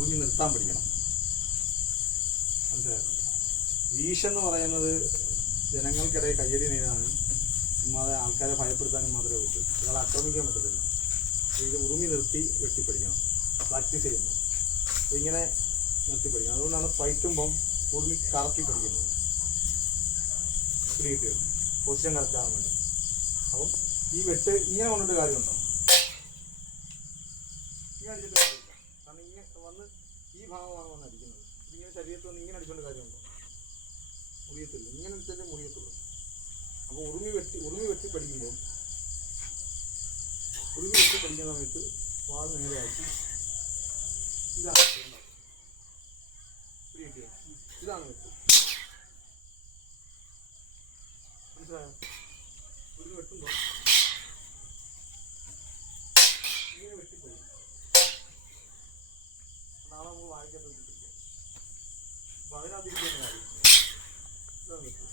ഉറുമി നിർത്താൻ പഠിക്കണം. മനസ്സിലായോ? വീശെന്ന് പറയുന്നത് ജനങ്ങൾക്കിടയിൽ കയ്യടി നേടാനും ചുമ്മാതെ ആൾക്കാരെ ഭയപ്പെടുത്താനും മാത്രമേ പറ്റൂ. ഒരാളെ ആക്രമിക്കാൻ പറ്റത്തില്ല. ഇത് ഉറുമി നിർത്തി വെട്ടിപ്പടിക്കണം, പ്രാക്ടീസ് ചെയ്യുന്നു. അപ്പോൾ ഇങ്ങനെ നിർത്തി പഠിക്കണം. അതുകൊണ്ടാണ് ഫൈറ്റുമ്പം ഉറുമി കറക്കി പഠിക്കുന്നത്, പിടികിട്ടിയോ, പൊസിഷൻ കറക്റ്റാകാൻ വേണ്ടി. അപ്പം ഈ വെട്ട് ഇങ്ങനെ കൊണ്ടിട്ട് കാര്യമുണ്ടോ? ഇങ്ങനെ അടിച്ചിട്ട് കാര്യമില്ല. കാരണം ഇങ്ങനെ വന്ന് ഈ ഭാഗമാണ് വന്ന് അടിക്കുന്നത്. ഇതിങ്ങനെ ശരീരത്തിൽ വന്ന് ഇങ്ങനെ അടിച്ചുകൊണ്ട് കാര്യമുണ്ടോ? മുറിയത്തില്ല. ഇങ്ങനെ തന്നെ മുറിയത്തുള്ളൂ. അപ്പോൾ ഉറുമി വെട്ടി പഠിക്കുമ്പോൾ പഠിക്കുന്ന സമയത്ത് വാൾ നേരെയാക്കി ഇതാണ് പിടികിട്ടിയോ? ഇതാണ് വെട്ട്. മനസ്സിലായോ? ഉറുമി വെട്ടുമ്പോൾ ഇങ്ങനെ വെട്ടിപ്പടിക്കും. നാളെ നമുക്ക് വായിക്കാൻ പറ്റില്ല. അപ്പോൾ അതിനകത്തിരിക്കുന്ന കാര്യം ഇതാണ് വെട്ട്.